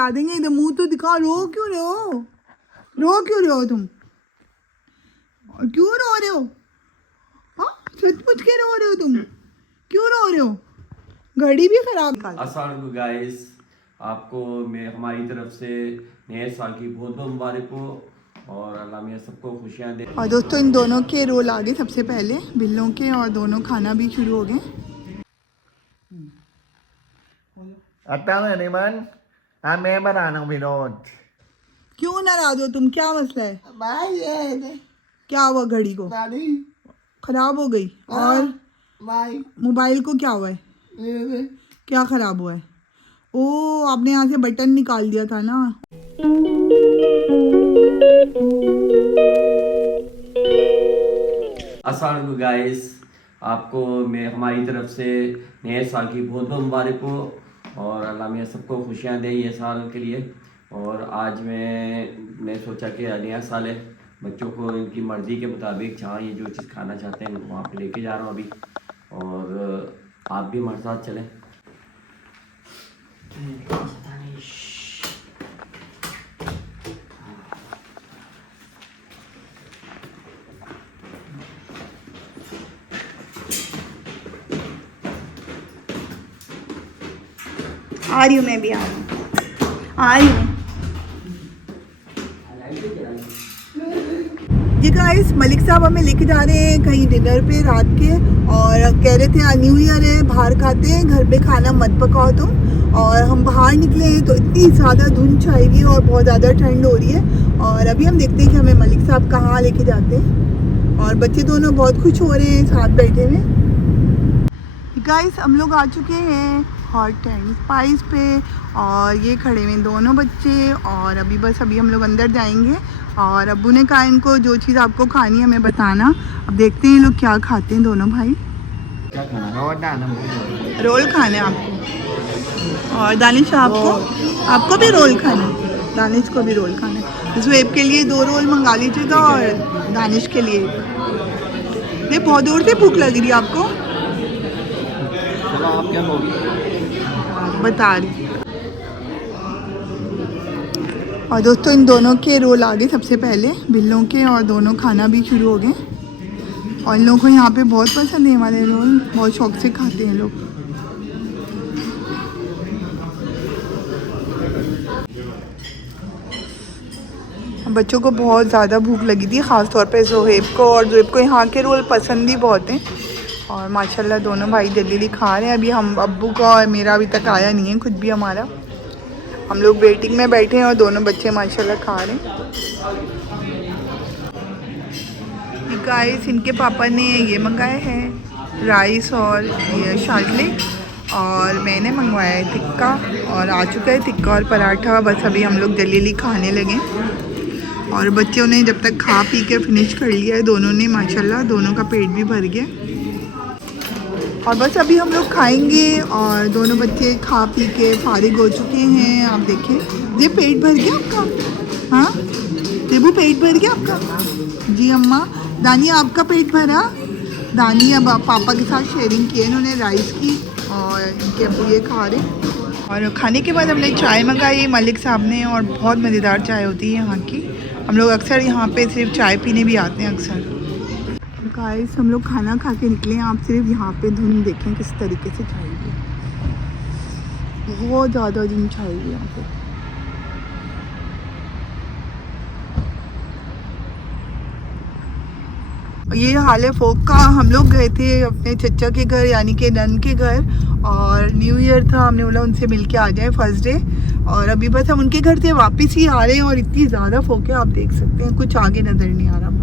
आ देंगे इधर, मुंह तो दिखा। रो क्यों रहे हो? रो क्यों रहे हो तुम? क्यों रो रहे हो? हाँ, सचमुच के रो रहे हो तुम? क्यों रो रहे हो? घड़ी भी खराब। अस्सलाम वालेकुम गाइस, आपको मैं हमारी तरफ से नए साल की बहुत बहुत मुबारक हो और अल्लाह मियां सबको खुशियाँ दे। और दोस्तों इन दोनों के रोल आ गए सबसे पहले, बिल्लों के, और दोनों खाना भी शुरू हो गए। मैं बना रहा हूँ विनोद। क्यों नाराज हो तुम? क्या मसला है? क्या हुआ? घड़ी को खराब हो गई। और मोबाइल को क्या हुआ है? क्या खराब हुआ है? ओ, आपने यहाँ से बटन निकाल दिया था ना। अस्सलाम वालेकुम गाइस, आपको मैं हमारी तरफ से नए साल की बहुत बहुत मुबारक हो और अल्लाह मियां सबको खुशियाँ दे ये साल के लिए। और आज मैंने सोचा कि नया साल है, बच्चों को इनकी मर्ज़ी के मुताबिक जहाँ ये जो चीज़ खाना चाहते हैं वहाँ पे लेके जा रहा हूँ अभी। और आप भी हमारे साथ चलें। आ रही हूँ, मैं भी आ रही हूँ, आ रही हूँ। ये गाइस, मलिक साहब हमें लेके जा रहे हैं कहीं डिनर पे रात के, और कह रहे थे न्यू ईयर है, बाहर खाते हैं, घर पे खाना मत पकाओ तुम। और हम बाहर निकले हैं तो इतनी ज़्यादा धुंध छाएगी और बहुत ज़्यादा ठंड हो रही है। और अभी हम देखते हैं कि हमें मलिक साहब कहाँ लेके जाते हैं। और बच्चे दोनों बहुत खुश हो रहे हैं साथ बैठे हुए। गाइस, हम लोग आ चुके हैं हॉट एंड स्पाइस पे, और ये खड़े हुए दोनों बच्चे। और अभी हम लोग अंदर जाएंगे, और अब्बू ने कहा इनको जो चीज़ आपको खानी है हमें बताना। अब देखते हैं लोग क्या खाते हैं दोनों भाई। क्या खाना? रोल खाना है आपको, और दानिश आपको भी रोल खाना है। दानिश को भी रोल खाना है। ज़ुएब के लिए 2 रोल मंगा लीजिएगा और दानिश के लिए। ये बहुत दूर से भूख लग रही है आपको? चलो आप क्या कहोगी? बता रही। और दोस्तों इन दोनों के रोल आ गए सबसे पहले, बिल्लों के, और दोनों खाना भी शुरू हो गए। और इन लोगों को यहाँ पे बहुत पसंद है हमारे रोल, बहुत शौक से खाते हैं लोग। बच्चों को बहुत ज़्यादा भूख लगी थी, ख़ास तौर पे ज़ुएब को, और ज़ुएब को यहाँ के रोल पसंद ही बहुत हैं। और माशाल्लाह दोनों भाई जल्दी खा रहे हैं। अभी हम, अब्बू का और मेरा अभी तक आया नहीं है, खुद भी हमारा। हम लोग वेटिंग में बैठे हैं और दोनों बच्चे माशाल्लाह खा रहे हैं। गाइस, इनके पापा ने ये मंगाए हैं राइस और ये शाजले, और मैंने मंगवाया है टिक्का, और आ चुका है टिक्का और पराठा। बस अभी हम लोग जल्दी खाने लगे, और बच्चों ने जब तक खा पी के फिनिश कर लिया है दोनों ने, माशाल्लाह दोनों का पेट भी भर गया। और बस अभी हम लोग खाएंगे, और दोनों बच्चे खा पी के फारिग हो चुके हैं। आप देखें, ये पेट भर गया आपका? हाँ देबू, पेट भर गया आपका? जी अम्मा। दानी, आपका पेट भरा? दानी अब पापा के साथ शेयरिंग की है इन्होंने राइस की, और इनके अब्बू ये खा रहे। और खाने के बाद हमने चाय मंगाई मलिक साहब ने, और बहुत मज़ेदार चाय होती है यहाँ की। हम लोग अक्सर यहाँ पे सिर्फ चाय पीने भी आते हैं अक्सर। गाइस, हम लोग खाना खा के निकले हैं, आप सिर्फ यहाँ पे धुंध देखें किस तरीके से छाई है, बहुत ज़्यादा धुंध छाई है यहाँ पे। ये हाल है फोक का। हम लोग गए थे अपने चचा के घर, यानी कि नन के घर, और न्यू ईयर था, हमने बोला उनसे मिल के आ जाए फर्स्ट डे। और अभी बस हम उनके घर से वापस ही आ रहे हैं, और इतनी ज़्यादा फोक है, आप देख सकते हैं, कुछ आगे नज़र नहीं आ रहा हमको।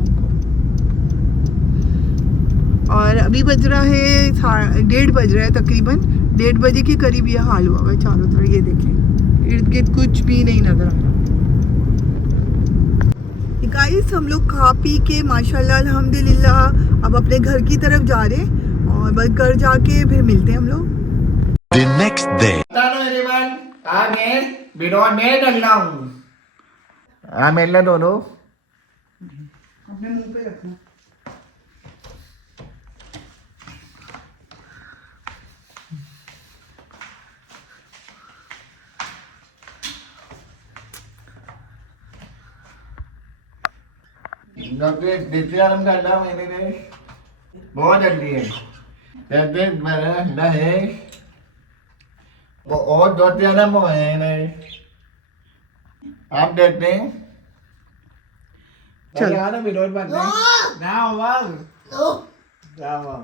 और अभी बज रहा है 1:30 बज रहा है तकरीबन। 1:30 बजे के करीब ये हाल हुआ है चारों तरफ। ये देखें, इर्द गिर्द कुछ भी नहीं नज़र आ रहा। गाइस, हम लोग खा पी के माशाल्लाह अल्हम्दुलिल्लाह अब अपने घर की तरफ जा रहे हैं, और बस घर जाके फिर मिलते हैं हम लोग। The next day. विनोद मैं डल रहा हूँ। मेलना दोनों अपने मुंह पे रखना। डॉक्टर दूसरे आराम करना मैंने ने बहुत जल्दी है डॉक्टर मेरा ठंडा है वो और दो तीन आराम हुए हैं आप देखते हैं चल। यार विरोध बात नहीं ना वाह क्या वाह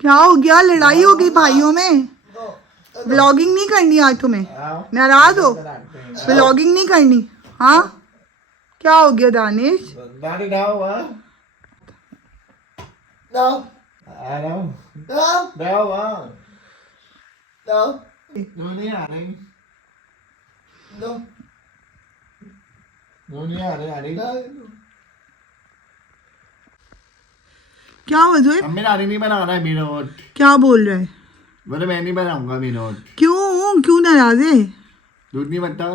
क्या हो गया? लड़ाई हो गई भाइयों में? व्लॉगिंग नहीं करनी आज तुम्हें? नाराज हो? व्लॉगिंग नहीं करनी? हाँ, क्या हो गया दानिश? दादी दाओ वाह दाओ दाओ वाह दाओ नहीं आ रही नहीं आ रही क्या हुआ जोए? अम्मी नानी नहीं बना रहा है विनोद क्या बोल रहे हैं? बोले मैं नहीं बनाऊंगा विनोद क्यों नाराज है? दूध नहीं बनता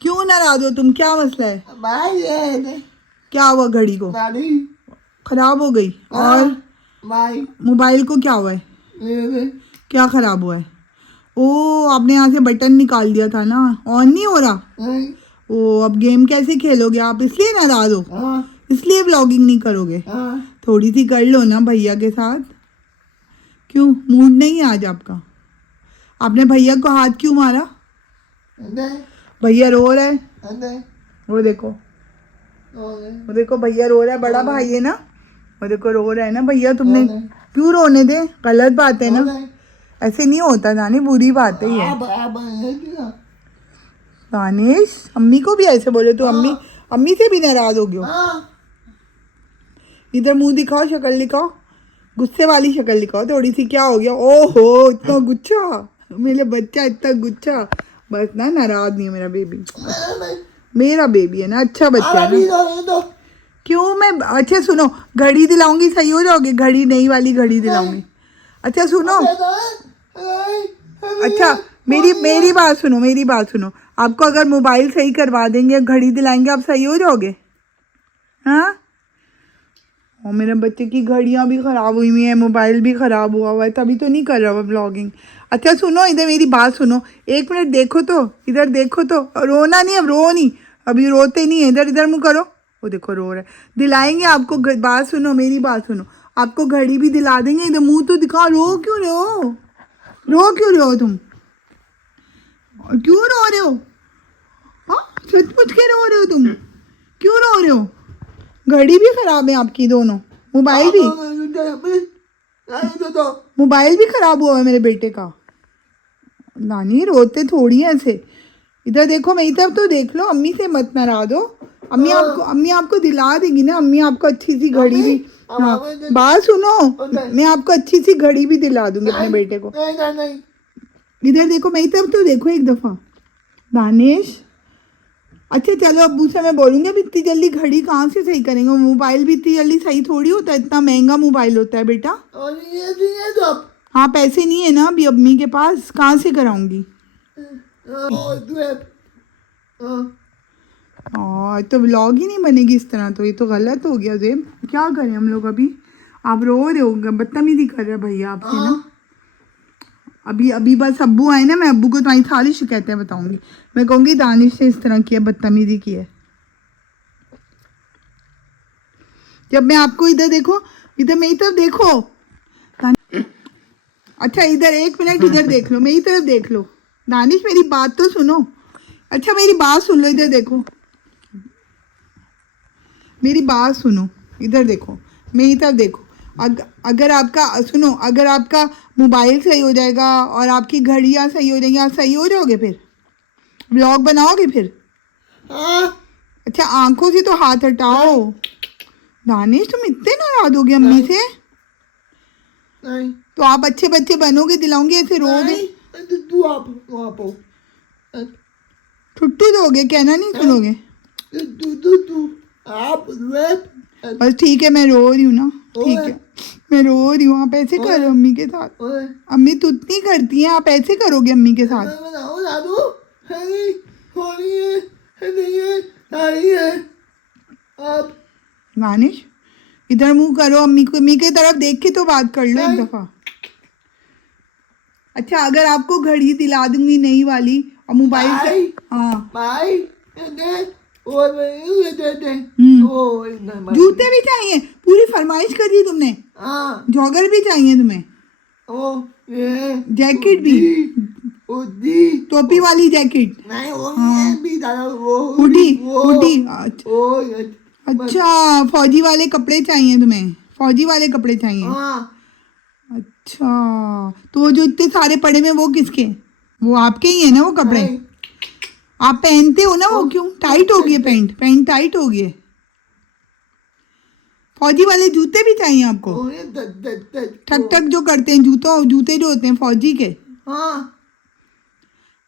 क्यों नाराज हो तुम? क्या मसला है? भाई ये क्या हुआ? घड़ी को नानी खराब हो गई? और भाई मोबाइल को क्या हुआ है? क्या खराब हुआ है? ओ, आपने यहाँ से बटन निकाल दिया था ना, ऑन नहीं हो रहा। ओ, अब गेम कैसे खेलोगे आप? इसलिए नाराज हो? इसलिए व्लॉगिंग नहीं करोगे? थोड़ी सी कर लो ना भैया के साथ। क्यों मूड नहीं है आज आपका? आपने भैया को हाथ क्यों मारा? भैया रो रहा है, वो देखो भैया रो रहा है, बड़ा भाई है ना, वो देखो रो रहा है ना भैया। तुमने क्यों रोने दे? गलत बात है ना, ऐसे नहीं होता दानिश, बुरी बात है ये। दानिश, अम्मी को भी ऐसे बोले तो अम्मी से भी नाराज हो गयो। इधर मुंह दिखाओ, शक्ल दिखाओ, गुस्से वाली शक्ल दिखाओ थोड़ी सी। क्या हो गया? ओहो, इतना गुच्छा, मेरे बच्चा इतना गुच्छा। बस ना, नाराज नहीं है मेरा बेबी, मेरा बेबी है ना, अच्छा बच्चा है ना। क्यों? मैं अच्छा सुनो, घड़ी दिलाऊंगी, सही हो जाओगे? घड़ी, नई वाली घड़ी दिलाऊंगी। अच्छा सुनो, अच्छा मेरी बात सुनो, आपको अगर मोबाइल सही करवा देंगे, घड़ी दिलाएंगे, आप सही हो जाओगे? हाँ, और मेरे बच्चे की घड़ियाँ भी ख़राब हुई हैं, मोबाइल भी ख़राब हुआ हुआ है, तभी तो नहीं कर रहा हुआ व्लॉगिंग। अच्छा सुनो, इधर मेरी बात सुनो, एक मिनट देखो तो, इधर देखो तो, रोना नहीं, अब रो नहीं, अभी रोते नहीं है, इधर मुँह करो, वो देखो रो रहा है। दिलाएंगे आपको, बात सुनो, मेरी बात सुनो, आपको घड़ी भी दिला देंगे। इधर मुँह तो दिखाओ, रो क्यों रहे हो तुम? क्यों रो रहे हो? हाँ, सचमुच के रो रहे हो तुम? क्यों रो रहे हो? घड़ी भी खराब है आपकी, दोनों मोबाइल भी खराब हुआ है मेरे बेटे का। नानी रोते थोड़ी है ऐसे। इधर देखो, मेरी तरफ तो देख लो, अम्मी से मत नाराज हो। अम्मी आपको दिला देगी ना, अम्मी आपको अच्छी सी घड़ी भी, हाँ बात सुनो, मैं आपको अच्छी सी घड़ी भी दिला दूंगी अपने बेटे को। इधर देखो, मेरी तरफ तो देखो एक दफा। दानिश, अच्छा चलो, अब्बू से मैं बोलूँगी, अब इतनी जल्दी घड़ी कहाँ से सही करेंगे? मोबाइल भी इतनी जल्दी सही थोड़ी होता है, इतना महंगा मोबाइल होता है बेटा। हाँ, पैसे नहीं है ना अभी अम्मी के पास, कहाँ से कराऊंगी? और तो व्लॉग ही नहीं बनेगी इस तरह, तो ये तो गलत हो गया जेब। क्या करें हम लोग अभी? आप रो रहे हो, बदतमीजी कर रहे भैया आपसे ना। अभी बस अब्बू आए ना, मैं अब्बू को तुम्हारी सारी शिकायतें बताऊंगी। मैं कहूँगी दानिश ने इस तरह किया, बदतमीजी की है। जब मैं आपको इधर देखो, इधर मेरी तरफ देखो। अच्छा इधर एक मिनट, इधर देख लो, मेरी तरफ देख लो। दानिश, मेरी बात तो सुनो। अच्छा मेरी बात सुन लो, इधर देखो, मेरी बात सुनो, इधर देखो, मेरी तरफ देखो। अगर आपका सुनो, अगर आपका मोबाइल सही हो जाएगा और आपकी घड़ियाँ सही हो जाएंगी, आप सही हो जाओगे, फिर व्लॉग बनाओगे फिर? अच्छा, आंखों से तो हाथ हटाओ। दानिश, तुम इतने नाराज हो गए अम्मी से? तो आप अच्छे बच्चे बनोगे, दिलाऊंगी, ऐसे रोगे? छुट्टी दोगे, कहना नहीं सुनोगे? बस ठीक है, मैं रो रही हूँ ना, ठीक है, मैं रो रही हूँ, आप ऐसे करो अम्मी के साथ। अम्मी तुतनी करती हैं, आप ऐसे करोगे अम्मी के साथ? दानिश, इधर मुंह करो, अम्मी की तरफ देख के तो बात कर लो एक दफा। अच्छा, अगर आपको घड़ी दिला दूंगी नई वाली और मोबाइल से, हाँ जूते भी चाहिए, पूरी फरमाइश कर दी तुमने। जॉगर भी चाहिए तुम्हें, जैकेट भी, टोपी वाली जैकेट, हुडी हुडी। अच्छा, फौजी वाले कपड़े चाहिए तुम्हें, फौजी वाले कपड़े चाहिए। अच्छा, तो वो जो इतने सारे पड़े हुए वो किसके? वो आपके ही है ना वो कपड़े? आप पहनते हो ना वो, क्यों टाइट हो गई पैंट? पैंट टाइट हो गई। फौजी वाले जूते भी चाहिए आपको, ठक ठक जो करते हैं, जूते जो होते हैं फौजी के।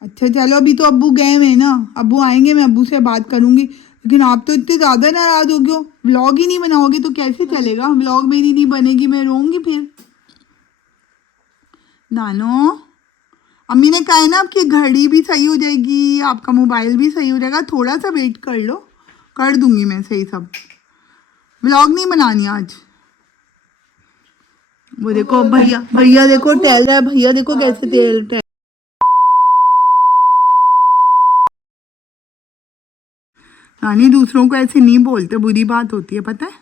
अच्छा चलो, अभी तो अब्बू गए हुए हैं ना, अब्बू आएंगे, मैं अब्बू से बात करूंगी। लेकिन आप तो इतने ज़्यादा नाराज़ हो गए, व्लॉग ही नहीं बनाओगे तो कैसे चलेगा? व्लॉग मेरी नहीं बनेगी, मैं रोऊंगी फिर। नानो, अम्मी ने कहा है ना आपकी घड़ी भी सही हो जाएगी, आपका मोबाइल भी सही हो जाएगा, थोड़ा सा वेट कर लो, कर दूंगी मैं सही सब। व्लॉग नहीं बनानी आज। वो देखो भैया देखो टहल रहा है, भैया देखो कैसे टहल। नानी दूसरों को ऐसे नहीं बोलते, बुरी बात होती है, पता है?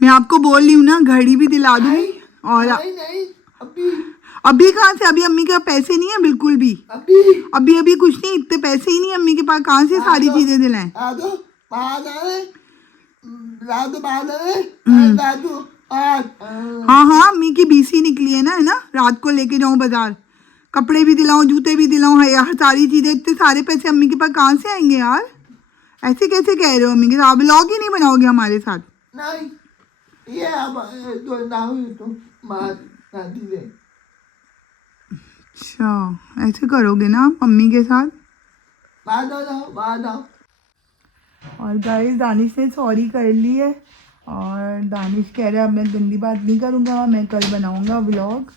मैं आपको बोल रही हूँ ना, घड़ी भी दिला दूंगी। और अभी कहाँ से? अभी अम्मी के पास पैसे नहीं है बिल्कुल भी। अभी कुछ नहीं, इतने पैसे ही नहीं अम्मी के पास, कहाँ से सारी चीजें दिलाएं? हाँ अम्मी की बीसी निकली है ना, रात को लेके जाऊं बाजार, कपड़े भी दिलाऊं, जूते भी दिलाऊं, यार सारी चीजें, इतने सारे पैसे अम्मी के पास कहाँ से आएंगे यार? ऐसे कैसे कह रहे हो अम्मी के साथ? व्लॉग ही नहीं बनाओगे हमारे साथ? अच्छा, ऐसे करोगे ना आप मम्मी के साथ? और गाइस दानिश ने सॉरी कर ली है, और दानिश कह रहा है अब मैं गंदी बात नहीं करूँगा, मैं कल बनाऊँगा व्लॉग,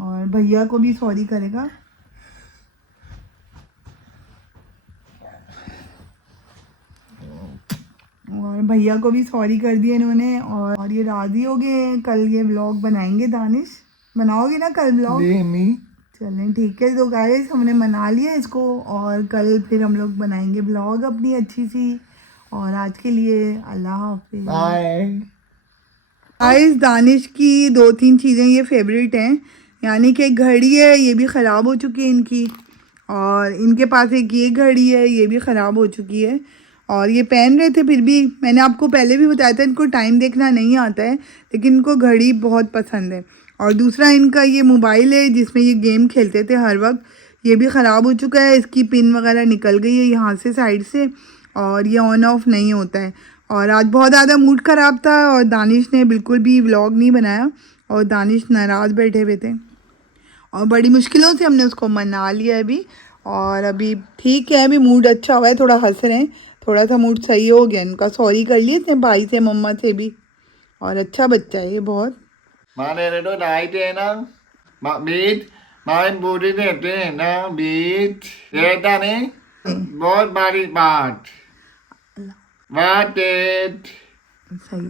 और भैया को भी सॉरी करेगा। और भैया को भी सॉरी कर दिया इन्होंने, और ये राजी हो गए, कल ये व्लॉग बनाएंगे। दानिश बनाओगे ना कल व्लॉग? चलें ठीक है, तो गाइस हमने मना लिया इसको, और कल फिर हम लोग बनाएंगे व्लॉग अपनी अच्छी सी। और आज के लिए अल्लाह हाफिज़। गाइस दानिश की 2-3 चीज़ें ये फेवरेट हैं, यानी कि घड़ी है, ये भी ख़राब हो चुकी है इनकी, और इनके पास एक ये घड़ी है, ये भी ख़राब हो चुकी है, और ये पहन रहे थे। फिर भी मैंने आपको पहले भी बताया था इनको टाइम देखना नहीं आता है, लेकिन इनको घड़ी बहुत पसंद है। और दूसरा इनका ये मोबाइल है जिसमें ये गेम खेलते थे हर वक्त, ये भी ख़राब हो चुका है, इसकी पिन वगैरह निकल गई है यहाँ से साइड से, और ये ऑन ऑफ नहीं होता है। और आज बहुत ज़्यादा मूड ख़राब था, और दानिश ने बिल्कुल भी व्लॉग नहीं बनाया, और दानिश नाराज़ बैठे हुए थे, और बड़ी मुश्किलों से हमने उसको मना लिया अभी। और अभी ठीक है, अभी मूड अच्छा हुआ है, थोड़ा हंस रहे हैं, थोड़ा सा मूड सही हो गया इनका। सॉरी कर लिए थे भाई से, मम्मा से भी, और अच्छा बच्चा है ये बहुत। माने रे तो नाइट है ना, बीट मारे बूढ़ी देते हैं ना बीट, ये था नहीं बहुत बड़ी बात सही।